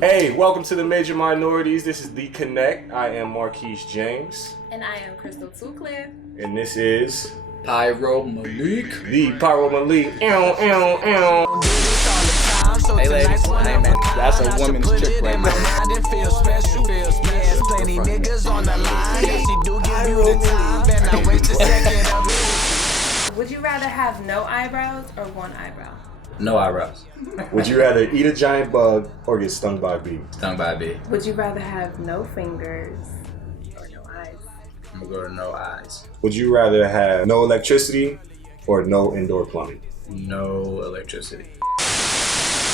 Hey, welcome to the Major Minorities. This is The Connect. I am Maquese James. And I am Crystal.2.Clear. And this is Pyro Melik. the Pyro Melik. Hey ladies, hey man, that's a woman's trick right there. Plenty niggas on the line. She do give you the time, and I waste a second of it. Would you rather have no eyebrows or one eyebrow? No eyebrows. Would you rather eat a giant bug or get stung by a bee? Stung by a bee. Would you rather have no fingers or no eyes? I'm gonna go to no eyes. Would you rather have no electricity or no indoor plumbing? No electricity.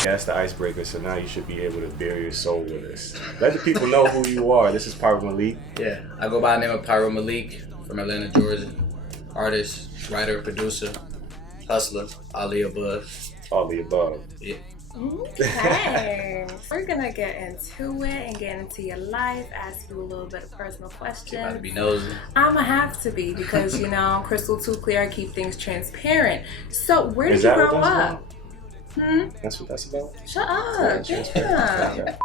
That's the icebreaker, so now you should be able to bare your soul with us. Let the people know who you are. This is Pyro Melik. Yeah, I go by the name of Pyro Melik from Atlanta, Georgia. Artist, writer, producer, hustler, all the above. All the above. Yeah. Okay. We're gonna get into it and get into your life, ask you a little bit of personal questions. You about to be nosy. I'ma have to be because, you know, Crystal.2.Clear, I keep things transparent. So where did Is you that what grow that's up? That's what that's about? Shut up. Yeah.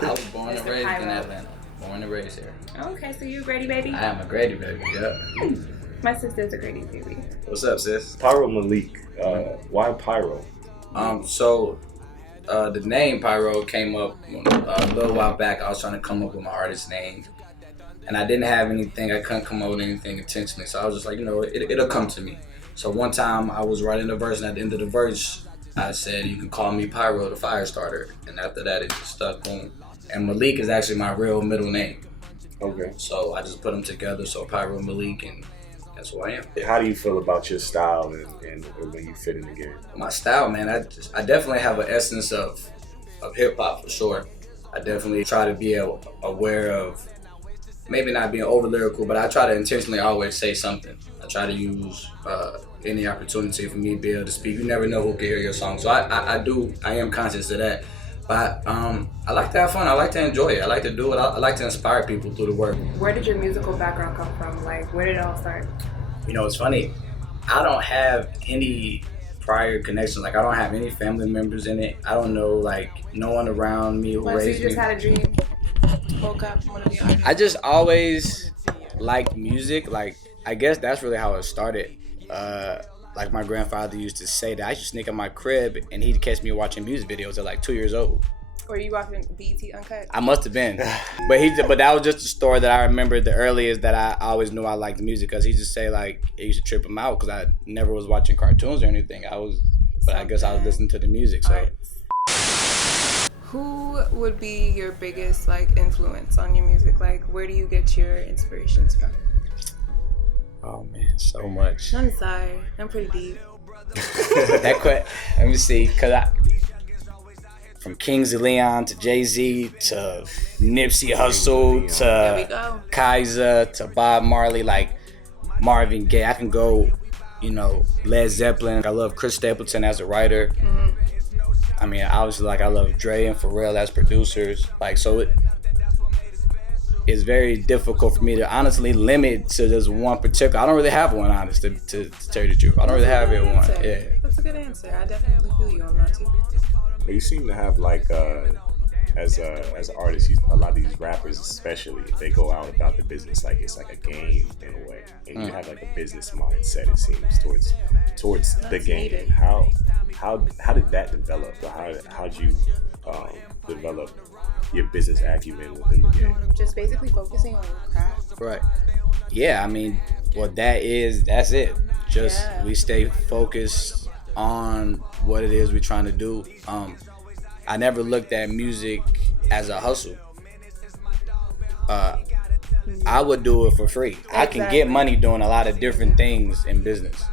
I was born and Mr. raised in Pyro. Atlanta. Born and raised here. Okay, so you a Grady baby? I am a Grady baby, yeah. My sister's a Grady baby. What's up, sis? Pyro Melik. Why Pyro? The name Pyro came up a little while back. I was trying to come up with my artist name, and I didn't have anything. I couldn't come up with anything intentionally, so I was just like, you know, it'll come to me. So one time I was writing a verse, and at the end of the verse, I said, "You can call me Pyro, the fire starter." And after that, it just stuck. Boom. And Malik is actually my real middle name. Okay. So I just put them together. So Pyro Melik, and that's who I am. How do you feel about your style and when you fit in the game? My style, man, I definitely have an essence of hip hop for sure. I definitely try to be aware of maybe not being over lyrical, but I try to intentionally always say something. I try to use any opportunity for me to be able to speak. You never know who can hear your song, so I am conscious of that. But I like to have fun. I like to enjoy it. I like to do it. I like to inspire people through the work. Where did your musical background come from? Like, where did it all start? You know, it's funny. I don't have any prior connections. Like, I don't have any family members in it. I don't know, like, no one around me who Once you raised just me. had a dream, woke up, want to be an artist? I just always liked music. Like, I guess that's really how it started. Like my grandfather used to say that I used to sneak in my crib and he'd catch me watching music videos at like 2 years old. Or you watching BET Uncut? I must have been, but that was just a story that I remember the earliest that I always knew I liked music, because he just say like it used to trip him out because I never was watching cartoons or anything. I guess I was listening to the music. So. Who would be your biggest like influence on your music? Like, where do you get your inspirations from? Oh man, so much. I'm sorry, I'm pretty deep. Let me see, from Kings of Leon to Jay-Z to Nipsey Hussle There we to go. Kaiser to Bob Marley, like Marvin Gaye. I can go, you know, Led Zeppelin. I love Chris Stapleton as a writer. I mean, obviously, like I love Dre and Pharrell as producers. Like, so it's very difficult for me to honestly limit to just one particular. I don't really have one, honest, to tell you the truth. I don't really have it one. Yeah. That's a good answer. I definitely feel you on that too. But you seem to have like as an artist, a lot of these rappers especially, they go out about the business like it's like a game in a way, and you have like a business mindset, it seems, towards the game. needed. How did that develop? How'd you develop your business acumen within the game? Just basically focusing on your craft. Right. Yeah, I mean, well, that's it. Just we stay focused on what it is we're trying to do. I never looked at music as a hustle. I would do it for free. I can get money doing a lot of different things in business.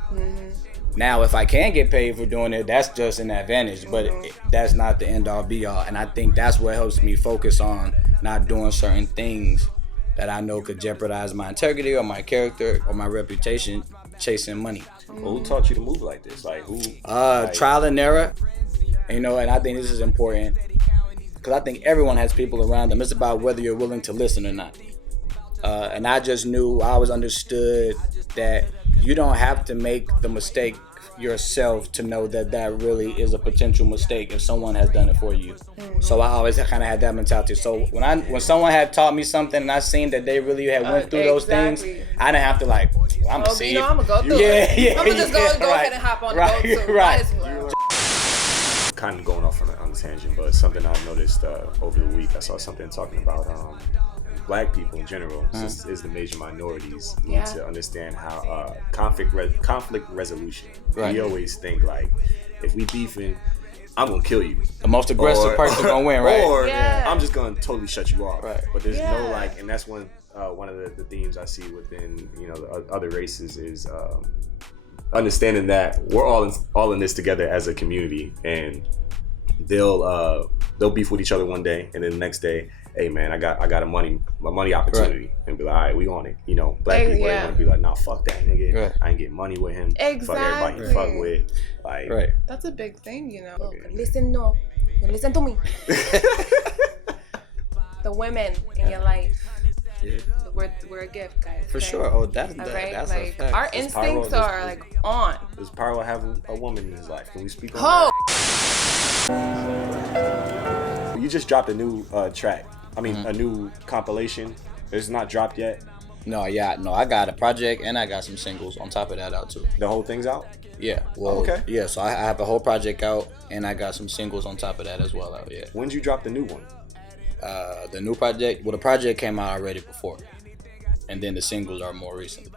Now, if I can get paid for doing it, that's just an advantage, but that's not the end all be all. And I think that's what helps me focus on not doing certain things that I know could jeopardize my integrity or my character or my reputation chasing money. Well, who taught you to move like this? Like who? Trial and error, you know, and I think this is important because I think everyone has people around them. It's about whether you're willing to listen or not. And I just knew, I always understood that you don't have to make the mistake yourself to know that really is a potential mistake if someone has done it for you. So I always kind of had that mentality. So when someone had taught me something and I seen that they really had went through those things, I didn't have to like, well, I'm gonna see. You know, I'm gonna go through it. Yeah, I'm gonna just go ahead and hop on the boat too. Might as well. Kind of going off on a tangent, but something I noticed over the week, I saw something talking about black people in general is the major minorities need to understand how conflict resolution. Right. We always think like, if we beefing, I'm gonna kill you. The most aggressive person gonna win, right? Or I'm just gonna totally shut you off. Right. But there's no like, and that's one of the themes I see within the other races is understanding that we're all in this together as a community, and they'll beef with each other one day, and then the next day, hey man, I got a money opportunity, and be like, all right, we on it. Black people are gonna be like, nah, fuck that nigga. Right. I ain't getting money with him. Exactly. Fuck everybody you fuck with. Like, right. That's a big thing, Okay. Listen to me. The women in your life. Yeah. We're a gift, guys. For okay? sure. Oh, that's Right? a Like, fact. our instincts are like on. Does Pyro have a woman in his life? Can we speak on that? You just dropped a new track. I mean, a new compilation. It's not dropped yet. No, I got a project and I got some singles on top of that out too. The whole thing's out? Yeah. Well, okay. Yeah, so I have a whole project out and I got some singles on top of that as well out, yeah. When did you drop the new one? The new project, the project came out already before. And then the singles are more recent.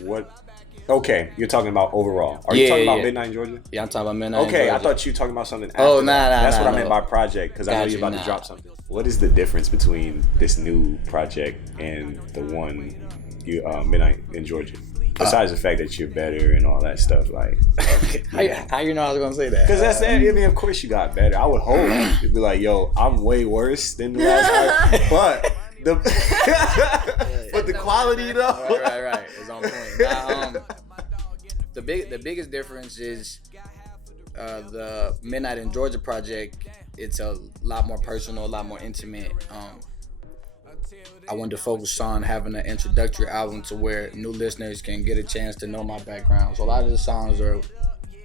What? Okay, you're talking about overall. Are you talking about Midnight in Georgia? Yeah, I'm talking about Midnight in Okay, Georgia. I thought you were talking about something after nah. That's what I no. meant by project, because I know you're about to drop something. What is the difference between this new project and the one Midnight in Georgia? Besides the fact that you're better and all that stuff, like how you know I was gonna say that? Because that's it. I mean, of course you got better. I would hope you'd be like, yo, I'm way worse than the last one, but but the quality though. Right. It's on point. The biggest difference is the Midnight in Georgia project. It's a lot more personal, a lot more intimate. I wanted to focus on having an introductory album to where new listeners can get a chance to know my background. So a lot of the songs are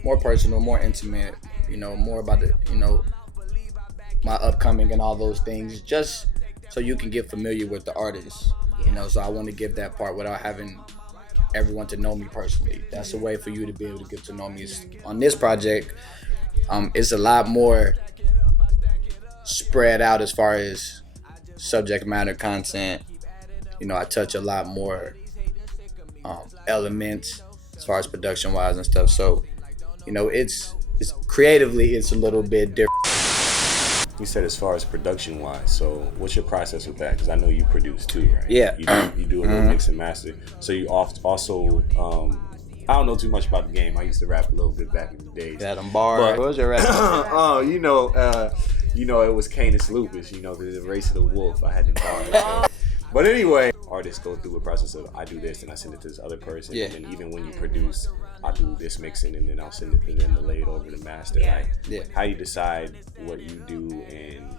more personal, more intimate, more about my upcoming and all those things, just so you can get familiar with the artist. So I want to give that part without having everyone to know me personally. That's a way for you to be able to get to know me. On this project, it's a lot more spread out as far as subject matter content. I touch a lot more elements as far as production wise and stuff. So, it's creatively it's a little bit different. You said as far as production wise, so what's your process with that? Because I know you produce too, right? Yeah. You do a little mix and master. So you also I don't know too much about the game. I used to rap a little bit back in the days. Yeah, them bars. What was your rap? It was Canis Lupus, the race of the wolf. I had the bars. But anyway, artists go through a process of I do this and I send it to this other person. Yeah. And then even when you produce, I do this mixing and then I'll send it to them to lay it over the master. Yeah. How you decide what you do and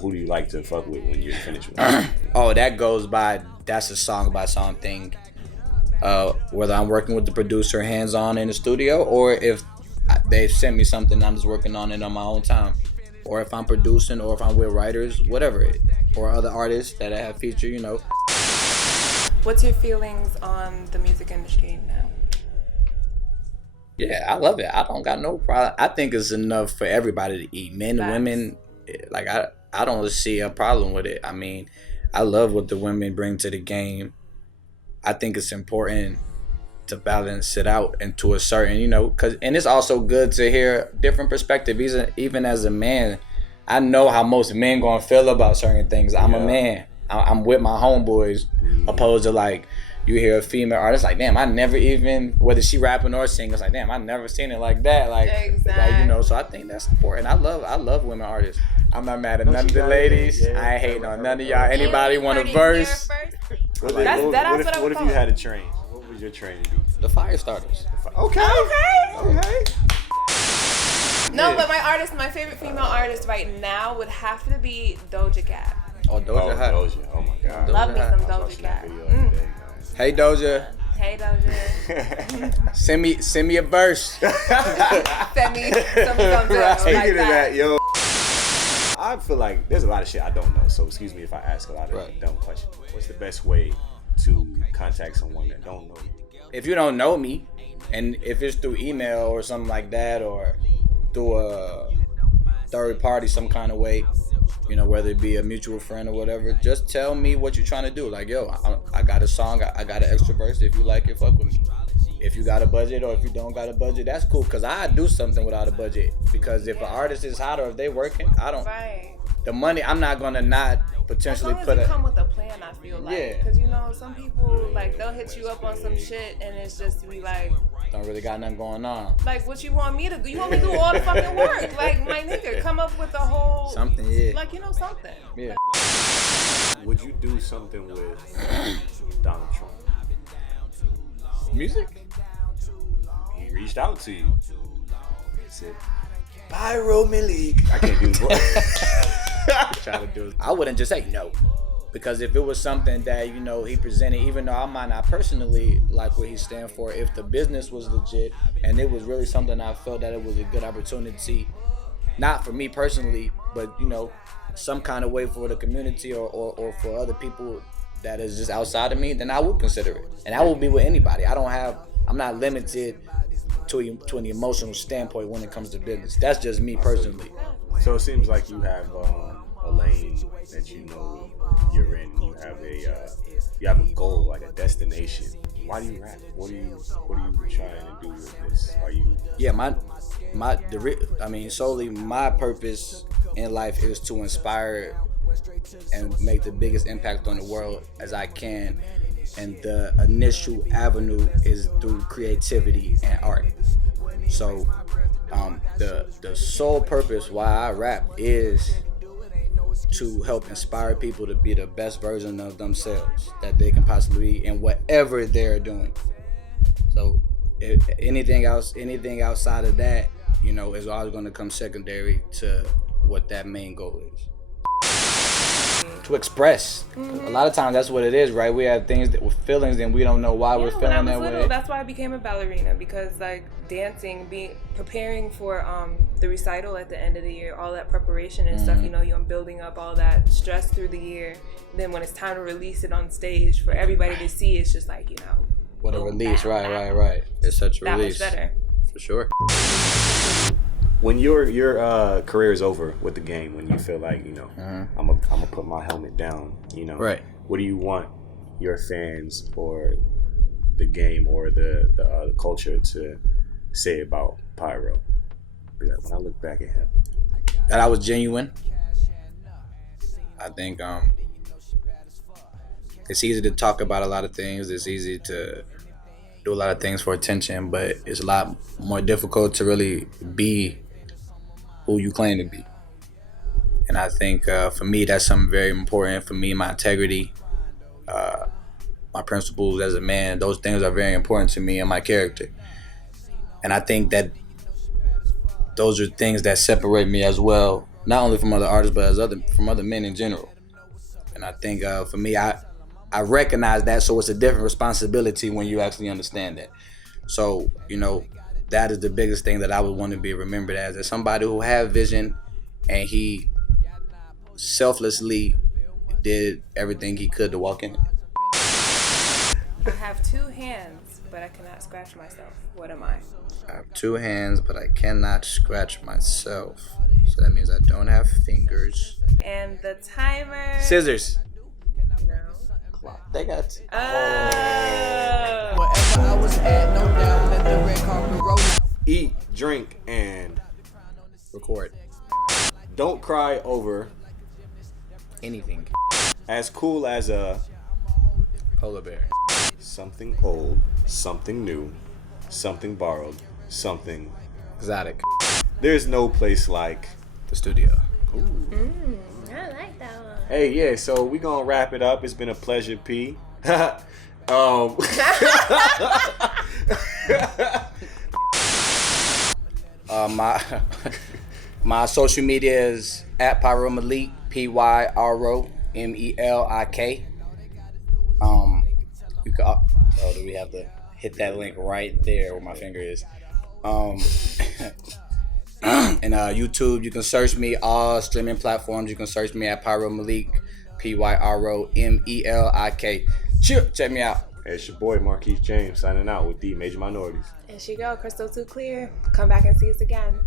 who do you like to fuck with when you're finished with it? Oh, that's a song by song thing. Whether I'm working with the producer hands-on in the studio or if they've sent me something and I'm just working on it on my own time. Or if I'm producing or if I'm with writers, whatever. Or other artists that I have featured, What's your feelings on the music industry now? Yeah, I love it. I don't got no problem. I think it's enough for everybody to eat. Men and women, like I don't see a problem with it. I mean, I love what the women bring to the game. I think it's important to balance it out into a certain, and it's also good to hear different perspectives. Even as a man, I know how most men gonna feel about certain things. I'm a man. I'm with my homeboys, opposed to like you hear a female artist like, damn, I never even, whether she rapping or singing, it's like, damn, I never seen it like that. Like, exactly. So I think that's important. I love women artists. I'm not mad at none of the ladies. I ain't hating on none of y'all. Anybody want a verse? What if you had a train? What would your training be? The fire starters. Okay. No, but my favorite female artist right now would have to be Doja Cat. Oh, Doja. Doja. Oh my God. Love me some I was Doja watching that Cat. video the other day, man. Hey Doja. Hey, Doja. Send me a verse. Send me some thumbs up. Speaking Like of that, yo, I feel like there's a lot of shit I don't know. So excuse me if I ask a lot of dumb questions. What's the best way to contact someone that don't know you? If you don't know me, and if it's through email or something like that, or through a third party some kind of way, you know, whether it be a mutual friend or whatever, just tell me what you're trying to do. Like, yo, I got a song, I got an extra verse. If you like it, fuck with me. If you got a budget or if you don't got a budget, that's cool. Cause I do something without a budget. Because if an artist is hot or if they working, I don't. Right. The money, I'm not gonna not potentially as long put as you come with a plan, I feel like. Yeah. Because, you know, some people, like, they'll hit you up on some shit and it's just to be like, don't really got nothing going on. like, what you want me to do? You want me to do all the fucking work? Like, my nigga, come up with a whole... Something, yeah. Like, you know, something. Yeah. Would you do something with Donald Trump? Music? He reached out to you. He said, Pyro Melik. I can't do the try to do it. I wouldn't just say no. Because if it was something that, you know, he presented, even though I might not personally like what he stand for, if the business was legit and it was really something I felt that it was a good opportunity, not for me personally, but, you know, some kind of way for the community or for other people that is just outside of me, then I would consider it. And that would be with anybody. I'm not limited to an emotional standpoint when it comes to business. That's just me personally. So it seems like you have a lane that you know you're in. You have a goal, like a destination. Why do you rap? What are you trying to do with this? Are you? Yeah, solely my purpose in life is to inspire and make the biggest impact on the world as I can. And the initial avenue is through creativity and art. So the sole purpose why I rap is to help inspire people to be the best version of themselves that they can possibly be in whatever they're doing. So anything outside of that, you know, is always going to come secondary to what that main goal is. To express. A lot of times that's what it is, right? We have things that with feelings and we don't know why we're feeling that way. That's why I became a ballerina, because like dancing, preparing for the recital at the end of the year, all that preparation and stuff, you know, you're building up all that stress through the year. Then when it's time to release it on stage for everybody to see, it's just like, you know, what a release, right. It's such a release. That much better. For sure. When your career is over with the game, when you feel like, you know, I'm gonna put my helmet down, you know, right? What do you want your fans or the game or the culture to say about Pyro? Be like, when I look back at him, that I was genuine. I think it's easy to talk about a lot of things. It's easy to do a lot of things for attention, but it's a lot more difficult to really be who you claim to be. And I think for me, that's something very important. For me, my integrity, my principles as a man, those things are very important to me and my character. And I think that those are things that separate me as well, not only from other artists, but from other men in general. And I think for me, I recognize that, so it's a different responsibility when you actually understand that. So, you know, that is the biggest thing that I would want to be remembered as somebody who had vision and he selflessly did everything he could to walk in it. I have 2 hands, but I cannot scratch myself. What am I? I have 2 hands, but I cannot scratch myself. So that means I don't have fingers. And the timer... Scissors. No. They got Wherever I was at, no doubt, let the red carpet roll. eat, drink, and record. Don't cry over Anything. as cool as a Polar bear. something old, something new, something borrowed, something Exotic. There's no place like The studio. I like that one. Hey, yeah, so we gonna wrap it up. It's been a pleasure, P. My social media is at Pyro Melik, PYROMELIK. You can. Oh, do we have to hit that link right there where my finger is? And YouTube, you can search me. All streaming platforms, you can search me at Pyro Melik, PYROMELIK. Check me out. Hey, it's your boy Maquese James signing out with the Major Minorities. And she go, Crystal.2.Clear. Come back and see us again.